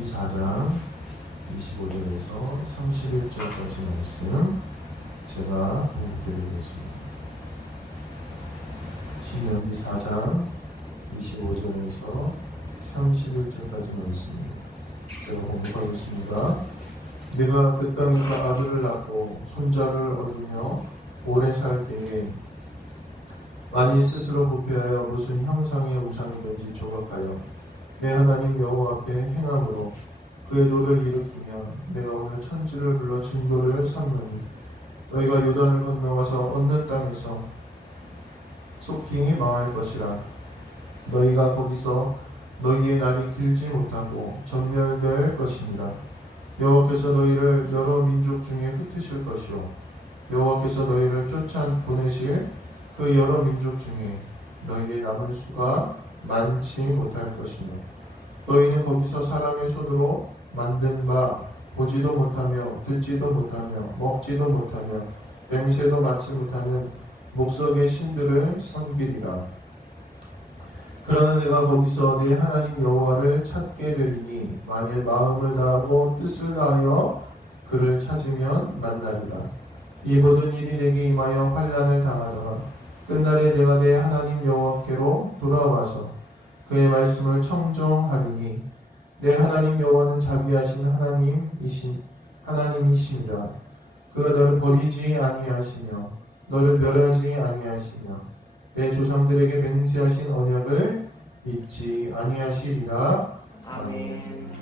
신명기 4장 25절에서 31절까지 말씀 제가 봉독해드리겠습니다. 신명기 4장 25절에서 31절까지 말씀입니다. 제가 봉독하겠습니다. 네가 그 땅에서 아들을 낳고 손자를 얻으며 오래 살 때에 만일 스스로 부패하여 무슨 형상의 우상이든지 조각하여 내 하나님 여호와 앞에 행함으로 그의 노를 일으키며 내가 오늘 천지를 불러 증거를 삼노니 너희가 요단을 건너와서 얻는 땅에서 속히 망할 것이라. 너희가 거기서 너희의 날이 길지 못하고 전멸될 것이니라. 여호와께서 너희를 여러 민족 중에 흩으실 것이요 여호와께서 너희를 쫓아 보내실 그 여러 민족 중에 너희의 남을 수가 많지 못할 것이며 너희는 거기서 사람의 손으로 만든 바 보지도 못하며 듣지도 못하며 먹지도 못하며 냄새도 맡지 못하는 목석의 신들을 섬기리라. 그러나 내가 거기서 네 하나님 여호와를 찾게 되리니 만일 마음을 다하고 뜻을 다하여 그를 찾으면 만나리라. 이 모든 일이 내게 임하여 환난을 당하다가 끝날에 내가 내 하나님 여호와께로 돌아와서 그의 말씀을 청종하리니 내 하나님 여호와는 자비하신 하나님이시니라. 그가 너를 버리지 아니하시며 너를 멸하지 아니하시며 내 조상들에게 맹세하신 언약을 잊지 아니하시리라. 아멘.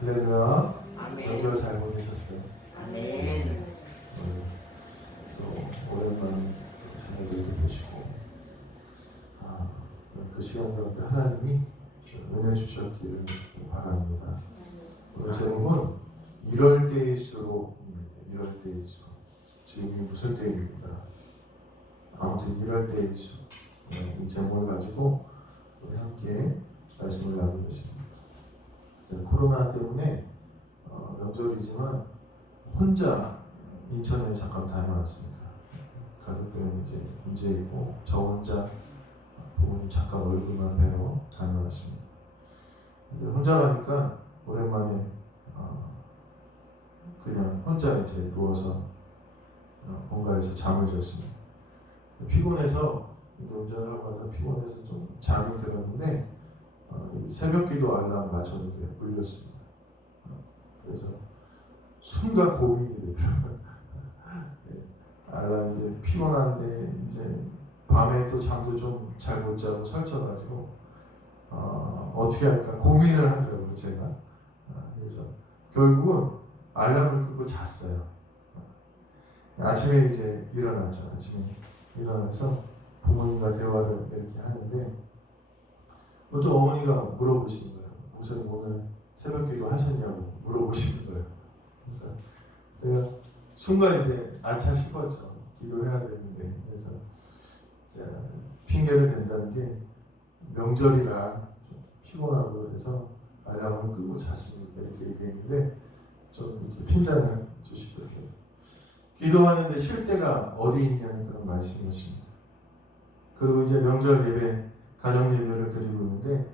할렐루야. 명절 잘 보내셨어요? 아멘. 또 오랜만에 자녀들도 보시고 그 시간 가운데 하나님이 은혜 주셨기를 바랍니다. 오늘 제목은 이럴 때일수록입니다. 이럴 때일수록. 지금이 무슨 때입니까? 아무튼 이럴 때일수록. 이 제목을 가지고 우리 함께 말씀을 나누겠습니다. 코로나 때문에 명절이지만 혼자 인천에 잠깐 다녀왔습니다. 가족들은 이제 문제 있고 저 혼자 부모님 잠깐 얼굴만 뵈러 다녀왔습니다. 이제 혼자 가니까 오랜만에 그냥 혼자 이제 누워서 본가에서 잠을 잤습니다. 피곤해서 이제 운전을 하고 와서 피곤해서 좀 잠이 들었는데 새벽기도 알람 맞췄는데 울렸습니다. 그래서 순간 고민이 되더라고요. 알람 이제 피곤한데 이제 밤에 또 잠도 좀 잘 못 자고 설쳐가지고 어떻게 할까 고민을 하더라고요 제가. 그래서 결국은 알람을 끄고 잤어요. 아침에 이제 일어났죠. 아침에 일어나서 부모님과 대화를 이렇게 하는데 또 어머니가 물어보시는 거예요. 목사님 오늘 새벽기도 하셨냐고 물어보시는 거예요. 그래서 제가 순간 이제 아차 싶었죠. 기도해야 되는데. 그래서 제가 핑계를 댄다는 게 명절이라 좀 피곤하고 그래서 알람을 끄고 잤습니다. 이렇게 얘기했는데 좀 이제 핀잔을 주시더라고요. 기도하는데 쉴 데가 어디 있냐는 그런 말씀이었습니다. 그리고 이제 명절 예배, 가정 예배를 드리고 있는데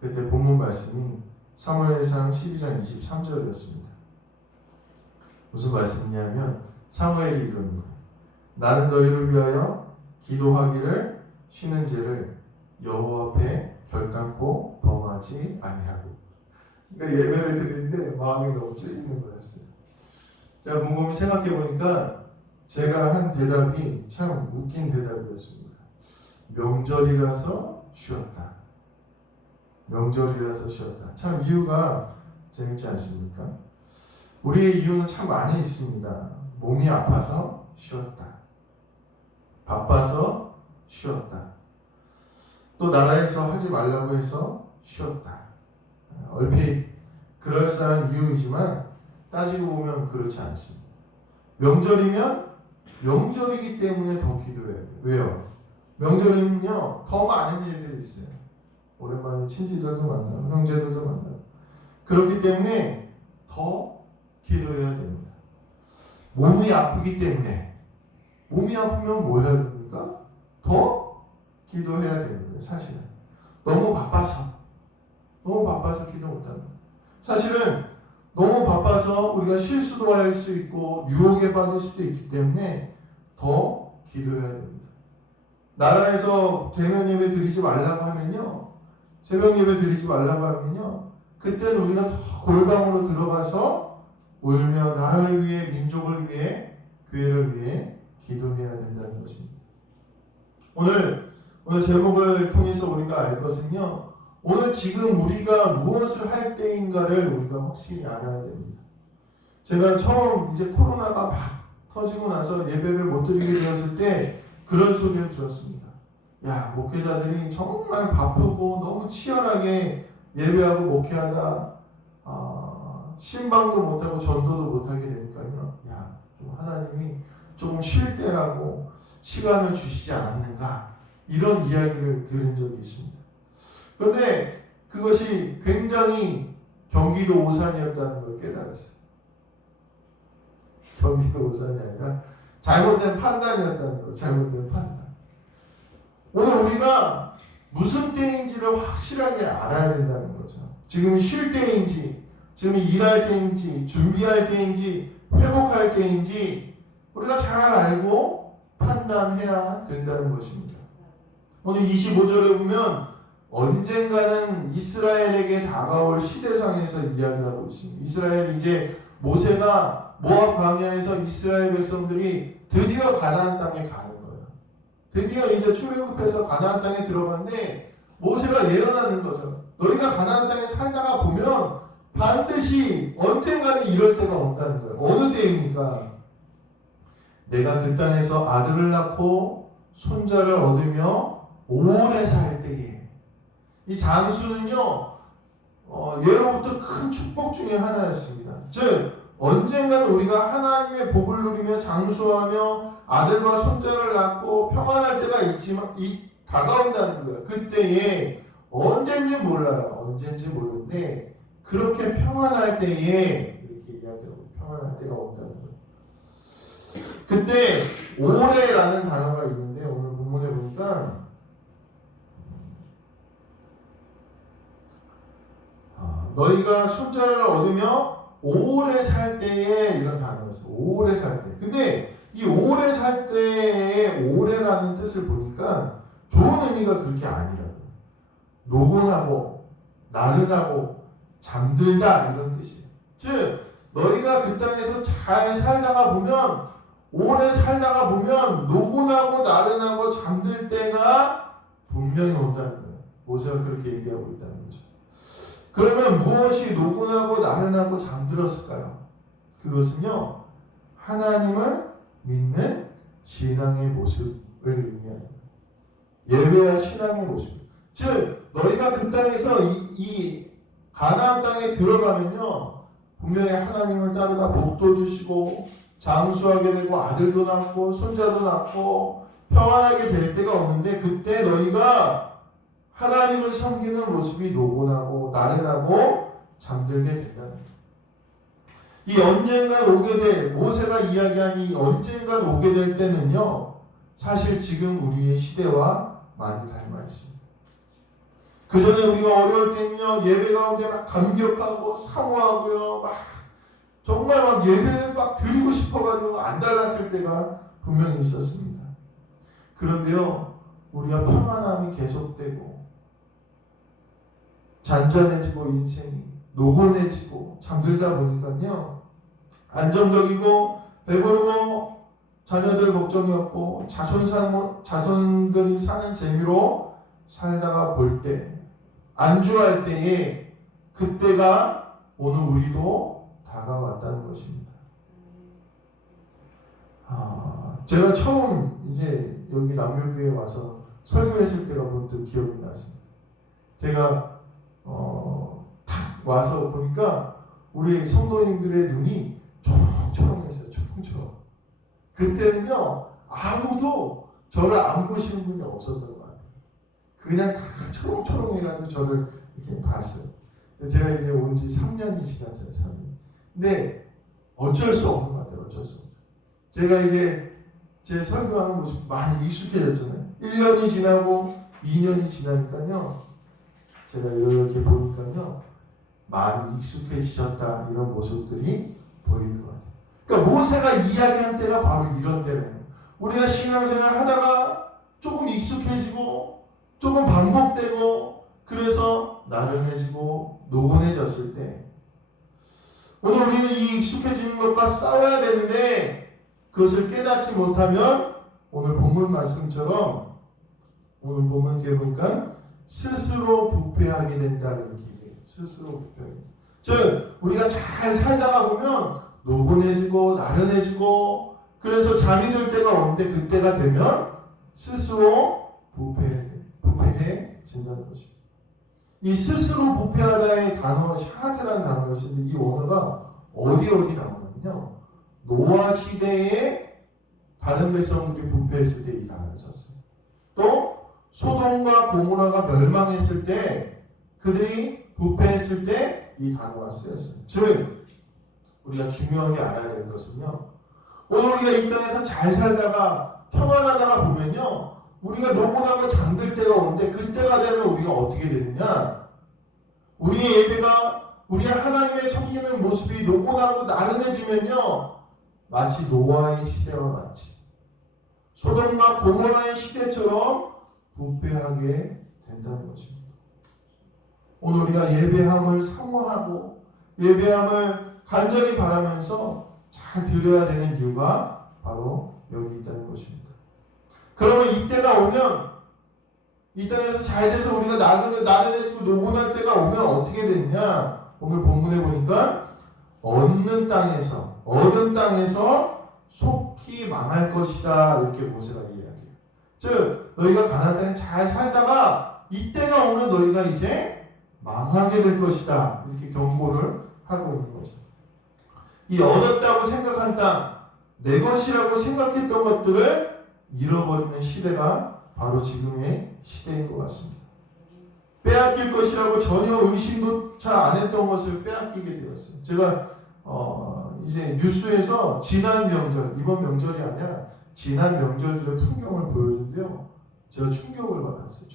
그때 본문 말씀이 사무엘상 12장 23절이었습니다. 무슨 말씀이냐면 사무엘이 이러는 거예요. 나는 너희를 위하여 기도하기를 쉬는 죄를 여호와 앞에 결단코 범하지 아니하고. 그러니까 예배를 드리는데 마음이 너무 찔리는 거였어요. 제가 곰곰이 생각해 보니까 제가 한 대답이 참 웃긴 대답이었습니다. 명절이라서 쉬었다. 명절이라서 쉬었다. 참 이유가 재밌지 않습니까? 우리의 이유는 참 많이 있습니다. 몸이 아파서 쉬었다. 바빠서 쉬었다. 또 나라에서 하지 말라고 해서 쉬었다. 얼핏 그럴싸한 이유이지만 따지고 보면 그렇지 않습니다. 명절이면 명절이기 때문에 더 기도해야 돼요. 왜요? 명절에는요 더 많은 일들이 있어요. 오랜만에 친지들도 만나고 형제들도 만나고 그렇기 때문에 더 기도해야 됩니다. 몸이 아프기 때문에 몸이 아프면 뭐 해야 됩니까? 더 기도해야 되는 거예요. 사실은 너무 바빠서 너무 바빠서 기도 못합니다. 사실은 너무 바빠서 우리가 실수도 할 수 있고 유혹에 빠질 수도 있기 때문에 더 기도해야 됩니다. 나라에서 대면 예배 드리지 말라고 하면요, 새벽 예배 드리지 말라고 하면요, 그때는 우리가 더 골방으로 들어가서 울며 나라를 위해, 민족을 위해, 교회를 위해 기도해야 된다는 것입니다. 오늘 제목을 통해서 우리가 알 것은요, 오늘 지금 우리가 무엇을 할 때인가를 우리가 확실히 알아야 됩니다. 제가 처음 이제 코로나가 막 터지고 나서 예배를 못 드리게 되었을 때 그런 소리를 들었습니다. 야, 목회자들이 정말 바쁘고 너무 치열하게 예배하고 목회하다 신방도 못하고 전도도 못하게 되니까요. 야, 좀 하나님이 조금 쉴 때라고 시간을 주시지 않았는가, 이런 이야기를 들은 적이 있습니다. 그런데 그것이 굉장히 경기도 오산이었다는 걸 깨달았어요. 경기도 오산이 아니라 잘못된 판단이었다는 거, 잘못된 판단. 오늘 우리가 무슨 때인지를 확실하게 알아야 된다는 거죠. 지금 쉴 때인지, 지금 일할 때인지, 준비할 때인지, 회복할 때인지 우리가 잘 알고 판단해야 된다는 것입니다. 오늘 25절에 보면 언젠가는 이스라엘에게 다가올 시대상에서 이야기하고 있습니다. 이스라엘이 이제 모세가 모압 광야에서 이스라엘 백성들이 드디어 가나안 땅에 가는 거예요. 드디어 이제 출애굽해서 가나안 땅에 들어갔는데 모세가 예언하는 거죠. 너희가 가나안 땅에 살다가 보면 반드시 언젠가는 이럴 때가 온다는 거예요. 어느 때입니까? 내가 그 땅에서 아들을 낳고 손자를 얻으며 오래 살 때에. 이 장수는요, 예로부터 큰 축복 중에 하나였습니다. 즉, 언젠가는 우리가 하나님의 복을 누리며 장수하며 아들과 손자를 낳고 평안할 때가 있지만, 다가온다는 거예요. 그때에 언젠지 몰라요. 언젠지 모르는데, 그렇게 평안할 때에, 이렇게 이야기하고 평안할 때가 온다는 거예요. 그때, 오래라는 단어가 있는데, 오늘 본문에 보니까, 너희가 손자를 얻으며 오래 살 때에, 이런 단어가 있어요. 오래 살 때. 근데 이 오래 살 때의 오래라는 뜻을 보니까 좋은 의미가 그렇게 아니라고요. 노곤하고 나른하고 잠들다, 이런 뜻이에요. 즉 너희가 그 땅에서 잘 살다가 보면, 오래 살다가 보면 노곤하고 나른하고 잠들 때가 분명히 온다는 거예요. 모세가 그렇게 얘기하고 있다는 거죠. 그러면 무엇이 노곤하고 나른하고 잠들었을까요? 그것은요, 하나님을 믿는 신앙의 모습을 의미합니다. 예배와 신앙의 모습. 즉 너희가 그 땅에서 이 가나안 땅에 들어가면요, 분명히 하나님을 따르다 복도 주시고 장수하게 되고 아들도 낳고 손자도 낳고 평안하게 될 때가 오는데, 그때 너희가 하나님을 섬기는 모습이 노곤하고 나른하고 잠들게 된다는 거예요. 이 언젠간 오게 될, 모세가 이야기한 이 언젠간 오게 될 때는요, 사실 지금 우리의 시대와 많이 닮아 있습니다. 그 전에 우리가 어려울 때는요, 예배 가운데 막 감격하고 사모하고요, 막 정말 막 예배를 막 드리고 싶어가지고 안 달랐을 때가 분명히 있었습니다. 그런데요, 우리가 평안함이 계속되고 잔잔해지고 인생이 노곤해지고 잠들다 보니까요, 안정적이고 배부르고 자녀들 걱정이 없고 자손들이 사는 재미로 살다가 볼 때, 안주할 때에 그때가 오늘 우리도 다가왔다는 것입니다. 제가 처음 이제 여기 남교교에 와서 설교했을 때가 문득 기억이 났습니다. 제가 탁 와서 보니까 우리 성도님들의 눈이 초롱초롱했어요. 초롱초롱. 그때는요, 아무도 저를 안 보시는 분이 없었던 것 같아요. 그냥 다 초롱초롱해가지고 저를 이렇게 봤어요. 제가 이제 온 지 3년이 지났잖아요. 3년. 근데 어쩔 수 없는 것 같아요. 어쩔 수 없어요. 제가 이제 제 설교하는 모습 많이 익숙해졌잖아요. 1년이 지나고 2년이 지나니까요, 제가 이렇게 보니까요, 많이 익숙해지셨다 이런 모습들이 보이는 것 같아요. 그러니까 모세가 이야기한 때가 바로 이런 때예요. 우리가 신앙생활 하다가 조금 익숙해지고 조금 반복되고 그래서 나른해지고 노곤해졌을 때, 오늘 우리는 이 익숙해지는 것과 싸워야 되는데 그것을 깨닫지 못하면 오늘 본문 말씀처럼, 오늘 본문 뒤에 보니까 스스로 부패하게 된다 이렇게 얘기해요. 스스로 부패하게 된다. 즉 우리가 잘 살다가 보면 노곤해지고 나른해지고 그래서 잠이 들 때가 오는데 그때가 되면 스스로 부패해진다는 것입니다. 이 스스로 부패하다의 단어, 샤드라는 단어를 쓰는데 이 원어가 어디 나오냐면요, 노아 시대에 다른 백성들이 부패했을 때 이 단어를 썼어요. 또 소돔과 고모라가 멸망했을 때, 그들이 부패했을 때 이 단어가 쓰였어요. 즉 우리가 중요하게 알아야 될 것은요, 오늘 우리가 이 땅에서 잘 살다가 평안하다가 보면요, 우리가 노곤하고 잠들 때가 오는데 그때가 되면 우리가 어떻게 되느냐, 우리의 예배가, 우리 하나님의 섬기는 모습이 노곤하고 나른해지면요, 마치 노아의 시대와 같이 소돔과 고모라의 시대처럼 부패하게 된다는 것입니다. 오늘 우리가 예배함을 사모하고 예배함을 간절히 바라면서 잘 드려야 되는 이유가 바로 여기 있다는 것입니다. 그러면 이때가 오면, 이 땅에서 잘 돼서 우리가 나른해지고 노곤할 때가 오면 어떻게 되느냐, 오늘 본문에 보니까 얻는 땅에서 속히 망할 것이다 이렇게 모세가 이야기해요. 즉 너희가 가나안 땅에 잘 살다가 이때가 오면 너희가 이제 망하게 될 것이다 이렇게 경고를 하고 있는 거죠. 이 얻었다고 생각한 땅, 내 것이라고 생각했던 것들을 잃어버리는 시대가 바로 지금의 시대인 것 같습니다. 빼앗길 것이라고 전혀 의심조차 안 했던 것을 빼앗기게 되었어요. 제가 이제 뉴스에서 지난 명절, 이번 명절이 아니라 지난 명절들의 풍경을 보여준대요. 제가 충격을 받았어요.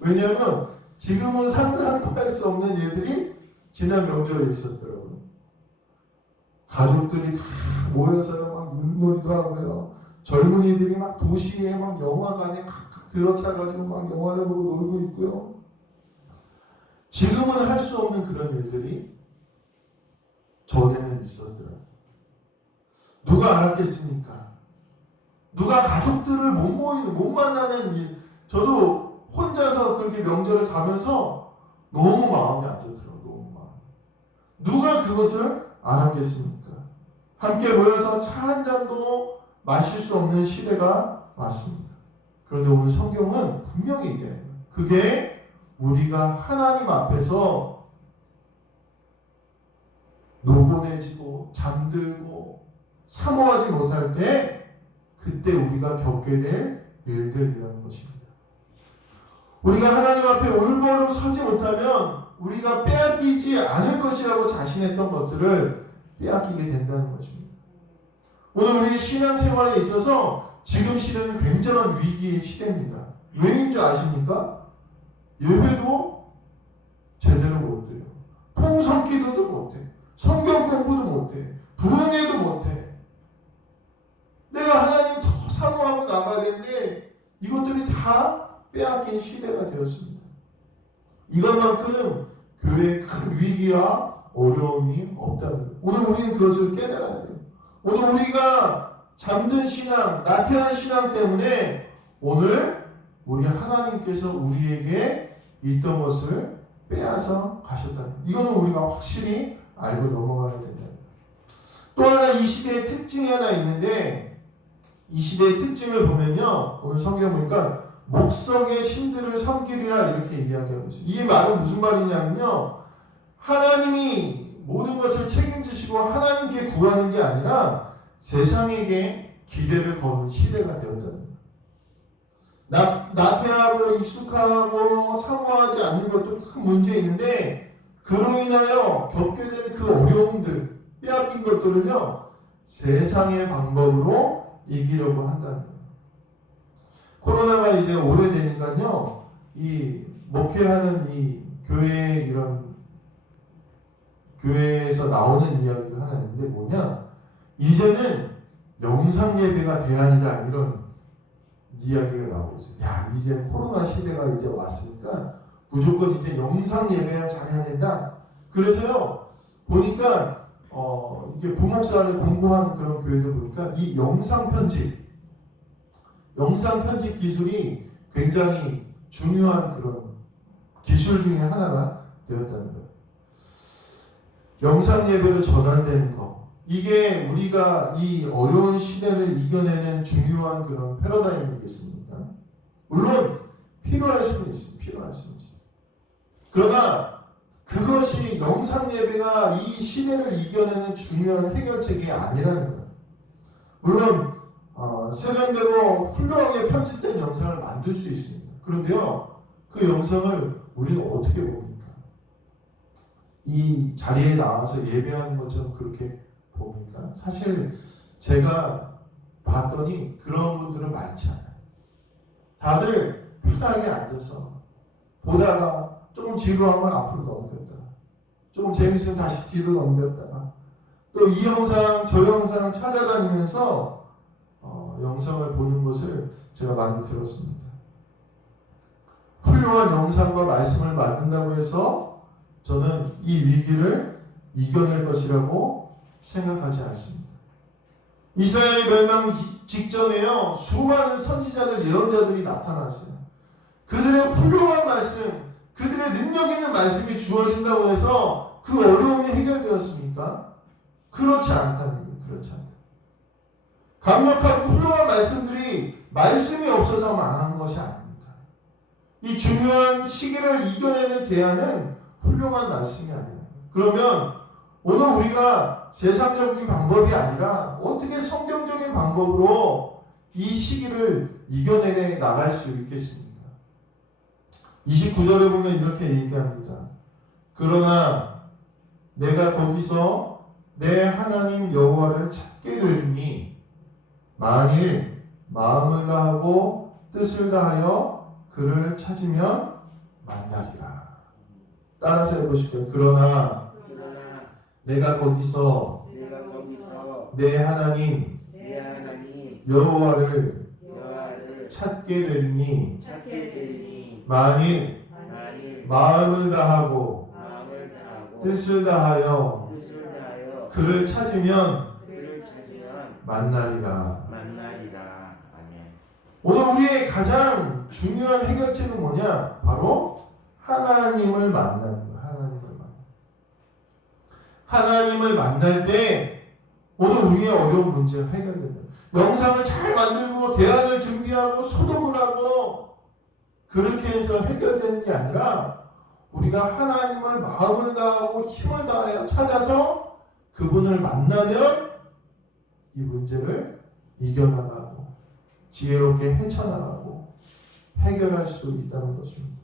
왜냐하면 지금은 상상도 할 수 없는 일들이 지난 명절에 있었더라고요. 가족들이 다 모여서 막 물놀이도 하고요. 젊은이들이 막 도시에 막 영화관에 각각 들어차가지고 막 영화를 보고 놀고 있고요. 지금은 할 수 없는 그런 일들이 전에는 있었더라고요. 누가 알았겠습니까? 누가 가족들을 못 만나는 일. 저도 혼자서 그렇게 명절을 가면서 너무 마음이 안 좋더라고요. 너무 마음. 누가 그것을 알았겠습니까? 함께 모여서 차 한 잔도 마실 수 없는 시대가 왔습니다. 그런데 오늘 성경은 분명히 얘기해요. 그게 우리가 하나님 앞에서 노곤해지고 잠들고 사모하지 못할 때 그때 우리가 겪게 될 일들이라는 것입니다. 우리가 하나님 앞에 올바로 서지 못하면 우리가 빼앗기지 않을 것이라고 자신했던 것들을 빼앗기게 된다는 것입니다. 오늘 우리 신앙생활에 있어서 지금 시대는 굉장한 위기의 시대입니다. 왜인 줄 아십니까? 예배도 제대로 못 드려. 통성기도도 못해. 성경 공부도 못해. 부흥회도 못해. 내가 하나님 더 사모하고 나가야 되는데 이것들이 다 빼앗긴 시대가 되었습니다. 이것만큼 교회에 큰 위기와 어려움이 없다는 거예요. 오늘 우리는 그것을 깨달아야 돼요. 오늘 우리가 잠든 신앙, 나태한 신앙 때문에 오늘 우리 하나님께서 우리에게 있던 것을 빼앗아 가셨다는 거예요. 이거는 우리가 확실히 알고 넘어가야 된다. 또 하나 이 시대의 특징이 하나 있는데, 이 시대의 특징을 보면요, 오늘 성경 보니까 목석의 신들을 섬기리라 이렇게 이야기하고 있어요. 이 말은 무슨 말이냐면요, 하나님이 모든 것을 책임지시고 하나님께 구하는 게 아니라 세상에게 기대를 거는 시대가 되었다는 거예요. 나태하고 익숙하고 사모하지 않는 것도 큰 문제 있는데 그로 인하여 겪게 되는 그 어려움들, 빼앗긴 것들을요, 세상의 방법으로 이기려고 한다는 거예요. 코로나가 이제 오래되니까요, 이 목회하는 이 교회에서 나오는 이야기가 하나 있는데 뭐냐? 이제는 영상 예배가 대안이다 이런 이야기가 나오고 있어요. 야, 이제 코로나 시대가 이제 왔으니까 무조건 이제 영상 예배를 잘해야 된다. 그래서요 보니까 이게 부목사를 공부하는 그런 교회들 보니까 이 영상 편집 기술이 굉장히 중요한 그런 기술 중에 하나가 되었다는 거예요. 영상 예배로 전환되는 거. 이게 우리가 이 어려운 시대를 이겨내는 중요한 그런 패러다임이겠습니까? 물론 필요할 수는 있습니다. 그러나 그것이 영상 예배가 이 시대를 이겨내는 중요한 해결책이 아니라는 거예요. 물론 세련되고 훌륭하게 편집된 영상을 만들 수 있습니다. 그런데요, 그 영상을 우리는 어떻게 봅니까? 이 자리에 나와서 예배하는 것처럼 그렇게 봅니까? 사실 제가 봤더니 그런 분들은 많지 않아요. 다들 편하게 앉아서 보다가 조금 지루하면 앞으로 넘겼다가 조금 재밌으면 다시 뒤로 넘겼다가 또 이 영상 저 영상 찾아다니면서 영상을 보는 것을 제가 많이 들었습니다. 훌륭한 영상과 말씀을 만든다고 해서 저는 이 위기를 이겨낼 것이라고 생각하지 않습니다. 이스라엘의 멸망 직전에요, 수많은 선지자들, 예언자들이 나타났어요. 그들의 훌륭한 말씀, 그들의 능력 있는 말씀이 주어진다고 해서 그 어려움이 해결되었습니까? 그렇지 않다는 거예요. 그렇지 않다. 강력하고 훌륭한 말씀들이 말씀이 없어서 망한 것이 아닙니다. 이 중요한 시기를 이겨내는 대안은 훌륭한 말씀이 아닙니다. 그러면 오늘 우리가 세상적인 방법이 아니라 어떻게 성경적인 방법으로 이 시기를 이겨내 나갈 수 있겠습니까? 29절에 보면 이렇게 얘기합니다. 그러나 내가 거기서 내 하나님 여호와를 찾게 되리니 만일 마음을 다하고 뜻을 다하여 그를 찾으면 만나리라. 따라서 해보실게요. 그러나 내가 거기서 내 하나님 여호와를 찾게 되리니 만일 마음을 다하고 뜻을 다하여 그를 찾으면 만나리라. 오늘 우리의 가장 중요한 해결책은 뭐냐? 바로 하나님을 만나는 거예요. 하나님을 만날 때 오늘 우리의 어려운 문제가 해결된다. 영상을 잘 만들고 대안을 준비하고 소독을 하고 그렇게 해서 해결되는 게 아니라 우리가 하나님을 마음을 다하고 힘을 다하여 찾아서 그분을 만나면 이 문제를 이겨나가고 지혜롭게 헤쳐나가고 해결할 수 있다는 것입니다.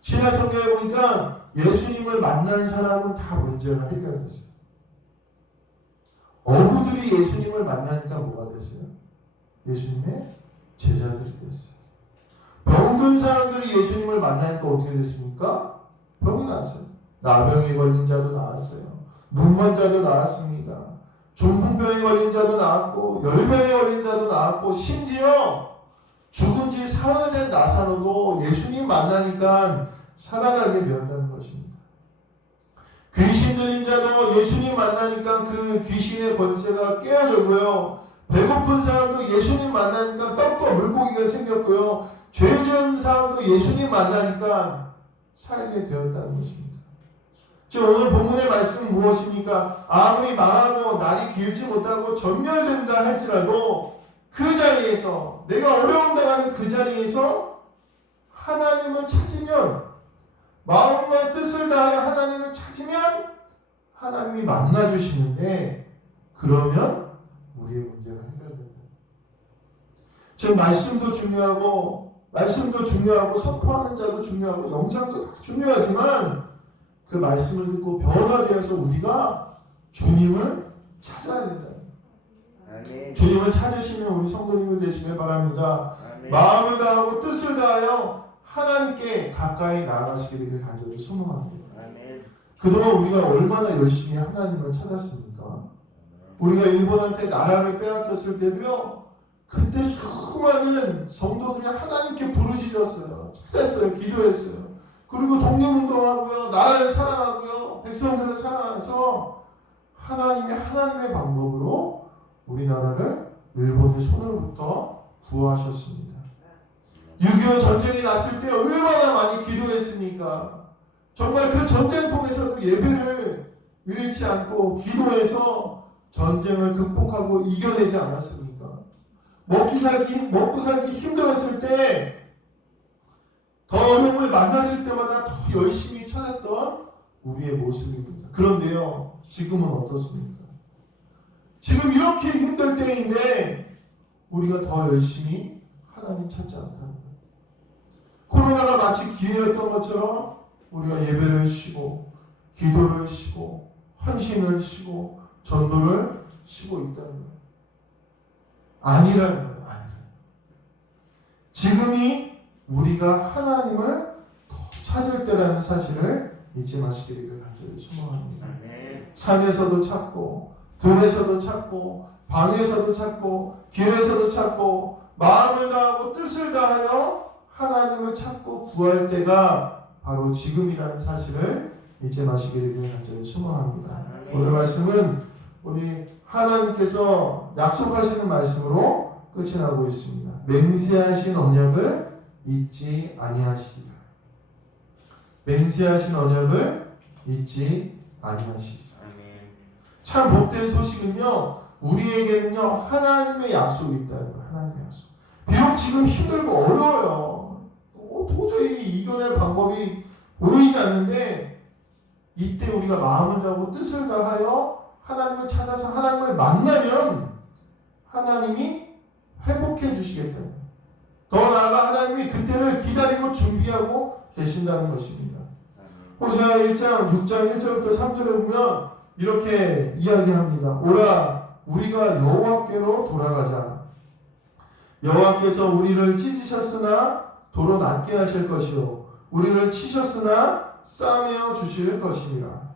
신약 성경에 보니까 예수님을 만난 사람은 다 문제가 해결됐어요. 어부들이 예수님을 만나니까 뭐가 됐어요? 예수님의 제자들이 됐어요. 병든 사람들이 예수님을 만나니까 어떻게 됐습니까? 병이 나왔어요. 나병에 걸린 자도 나왔어요. 눈먼 자도 나왔습니다. 중풍병에 걸린 자도 나왔고 열병에 걸린 자도 나왔고 심지어 죽은 지 사흘 된 나사로도 예수님 만나니까 살아나게 되었다는 것입니다. 귀신 들린 자도 예수님 만나니까 그 귀신의 권세가 깨어졌고요. 배고픈 사람도 예수님 만나니까 떡과 물고기가 생겼고요. 죄 지은 사람도 예수님 만나니까 살게 되었다는 것입니다. 지금 오늘 본문의 말씀은 무엇입니까? 아무리 망하고 날이 길지 못하고 전멸된다 할지라도 그 자리에서 내가 어려움 당하는 그 자리에서 하나님을 찾으면 마음과 뜻을 다하여 하나님을 찾으면 하나님이 만나주시는데 그러면 우리의 문제가 해결된다. 지금 말씀도 중요하고 선포하는 자도 중요하고 영상도 다 중요하지만 그 말씀을 듣고 변화되어서 우리가 주님을 찾아야 된다. 아멘. 주님을 찾으시면 우리 성도님들 되시길 바랍니다. 아멘. 마음을 다하고 뜻을 다하여 하나님께 가까이 나아가시게 되길 간절히 소망합니다. 아멘. 그동안 우리가 얼마나 열심히 하나님을 찾았습니까? 우리가 일본한테 나라를 빼앗겼을 때도요, 그때 수많은 성도들이 하나님께 부르짖었어요. 찾았어요. 기도했어요. 그리고 독립운동하고요, 나라를 사랑하고요, 백성들을 사랑해서 하나님의 방법으로 우리나라를 일본의 손으로부터 구하셨습니다. 6.25 전쟁이 났을 때 얼마나 많이 기도했습니까? 정말 그 전쟁통에서도 예배를 잃지 않고 기도해서 전쟁을 극복하고 이겨내지 않았습니까? 먹고 살기 힘들었을 때, 더 어려움을 만났을 때마다 더 열심히 찾았던 우리의 모습입니다. 그런데요, 지금은 어떻습니까? 지금 이렇게 힘들 때인데 우리가 더 열심히 하나님 찾지 않다는 거예요. 코로나가 마치 기회였던 것처럼 우리가 예배를 쉬고 기도를 쉬고 헌신을 쉬고 전도를 쉬고 있다는 거예요. 아니라는 거예요. 지금이 우리가 하나님을 더 찾을 때라는 사실을 잊지 마시기를 간절히 소망합니다. 산에서도 찾고 들에서도 찾고 방에서도 찾고 길에서도 찾고 마음을 다하고 뜻을 다하여 하나님을 찾고 구할 때가 바로 지금이라는 사실을 잊지 마시기를 간절히 소망합니다. 오늘 말씀은 우리 하나님께서 약속하시는 말씀으로 끝이 나고 있습니다. 맹세하신 언약을 잊지 아니하시리라. 맹세하신 언약을 잊지 아니하시리라. 참 복된 소식은요, 우리에게는요 하나님의 약속이 있다는 거예요. 하나님의 약속. 비록 지금 힘들고 어려워요. 도저히 이겨낼 방법이 보이지 않는데, 이때 우리가 마음을 다하고 뜻을 다하여 하나님을 찾아서 하나님을 만나면 하나님이 회복해 주시겠다. 더 나아가 하나님이 그때를 기다리고 준비하고 계신다는 것입니다. 호세아 1장 6장 1절부터 3절에 보면 이렇게 이야기합니다. 오라, 우리가 여호와께로 돌아가자. 여호와께서 우리를 찢으셨으나 도로 낫게 하실 것이요, 우리를 치셨으나 싸매어 주실 것이니라.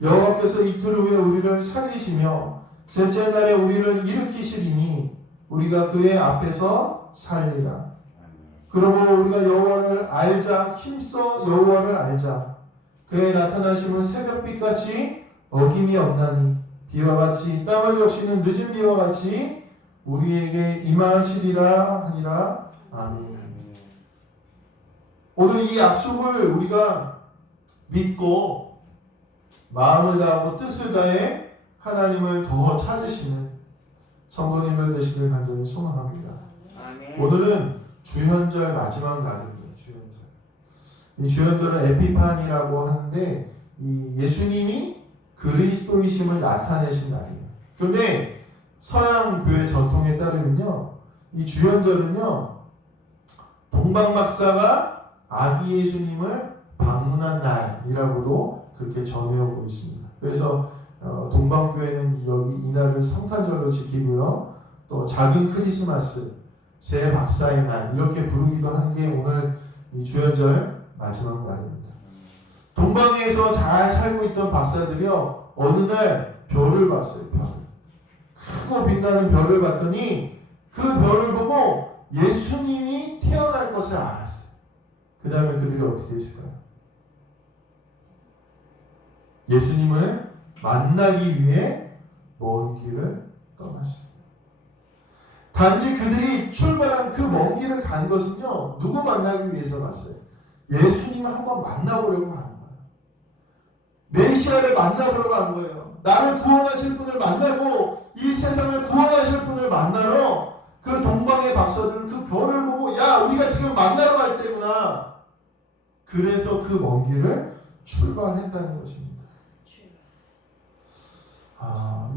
여호와께서 이틀 후에 우리를 살리시며 셋째 날에 우리를 일으키시리니 우리가 그의 앞에서 살리라. 그러므로 우리가 여호와를 알자. 힘써 여호와를 알자. 그의 나타나심은 새벽빛같이 어김이 없나니 비와 같이 땀을 적시는 늦은 비와 같이 우리에게 임하시리라 하니라. 아멘. 오늘 이 약속을 우리가 믿고 마음을 다하고 뜻을 다해 하나님을 더 찾으시는 성도님들 되시길 간절히 소망합니다. 오늘은 주현절 마지막 날입니다. 주현절. 이 주현절은 에피파니라고 하는데, 이 예수님이 그리스도이심을 나타내신 날이에요. 그런데 서양 교회 전통에 따르면요, 이 주현절은요 동방박사가 아기 예수님을 방문한 날이라고도 그렇게 전해오고 있습니다. 그래서 동방교회는 여기 이날을 성탄절로 지키고요, 또 작은 크리스마스, 새 박사의 날 이렇게 부르기도 하는 게 오늘 이 주현절 마지막 날입니다. 동방에서 잘 살고 있던 박사들이요, 어느 날 별을 봤어요. 별을. 크고 빛나는 별을 봤더니 그 별을 보고 예수님이 태어날 것을 알았어요. 그 다음에 그들이 어떻게 했을까요? 예수님을 만나기 위해 먼 길을 떠났습니다. 단지 그들이 출발한 그 먼 길을 간 것은요, 누구 만나기 위해서 갔어요? 예수님을 한번 만나보려고 간 거예요. 메시아를 만나보려고 간 거예요. 나를 구원하실 분을 만나고 이 세상을 구원하실 분을 만나러 그 동방의 박사들은 그 별을 보고, 야, 우리가 지금 만나러 갈 때구나. 그래서 그 먼 길을 출발했다는 것입니다.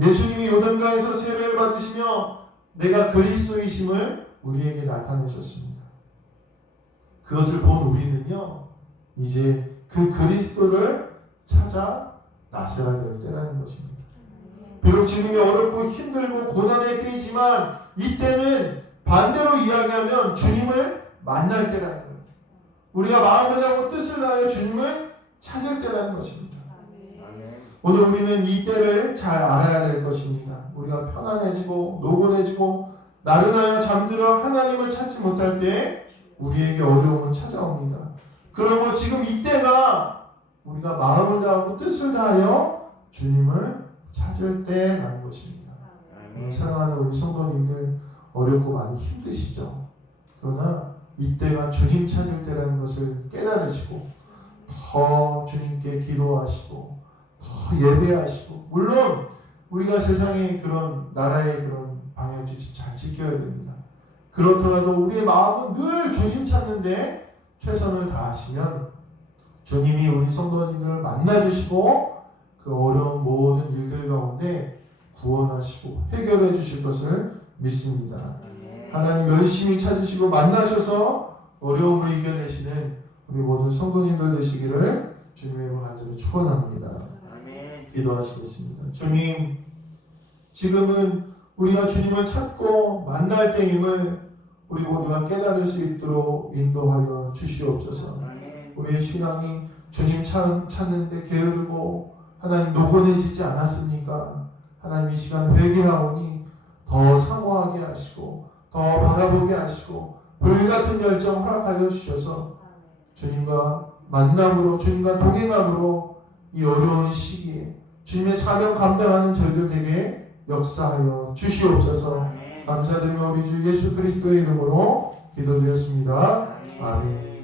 예수님이 요단강에서 세례를 받으시며 내가 그리스도이심을 우리에게 나타내셨습니다. 그것을 본 우리는요, 이제 그 그리스도를 찾아 나서야 될 때라는 것입니다. 비록 지금이 어렵고 힘들고 고난의 때이지만 이때는 반대로 이야기하면 주님을 만날 때라는 거예요. 우리가 마음을 다하고 뜻을 다하여 주님을 찾을 때라는 것입니다. 아멘. 오늘 우리는 이 때를 잘 알아야 될 것입니다. 우리가 편안해지고 노곤해지고 나른하여 잠들어 하나님을 찾지 못할 때 우리에게 어려움은 찾아옵니다. 그러므로 지금 이때가 우리가 마음을 다하고 뜻을 다하여 주님을 찾을 때라는 것입니다. 사랑하는 우리 성도님들, 어렵고 많이 힘드시죠? 그러나 이때가 주님 찾을 때라는 것을 깨달으시고 더 주님께 기도하시고 더 예배하시고, 물론 우리가 세상의 그런 나라의 그런 방향지시 잘 지켜야 됩니다. 그렇더라도 우리의 마음은 늘 주님 찾는데 최선을 다하시면 주님이 우리 성도님들을 만나주시고 그 어려운 모든 일들 가운데 구원하시고 해결해 주실 것을 믿습니다. 하나님 열심히 찾으시고 만나셔서 어려움을 이겨내시는 우리 모든 성도님들 되시기를 주님의 이름으로 간절히 축원합니다. 기도하시겠습니다. 주님, 지금은 우리가 주님을 찾고 만날 때임을 우리 모두가 깨달을 수 있도록 인도하여 주시옵소서. 우리의 신앙이 주님 찾는데 게으르고 하나님 노곤해지지 않았습니까? 하나님 이 시간 회개하오니 더 사모하게 하시고 더 바라보게 하시고 불같은 열정 허락하여 주셔서 주님과 만남으로, 주님과 동행함으로 이 어려운 시기에 주님의 사명 감당하는 저희들에게 역사하여 주시옵소서. 감사드리며 우리 주 예수 그리스도의 이름으로 기도드렸습니다. 아멘.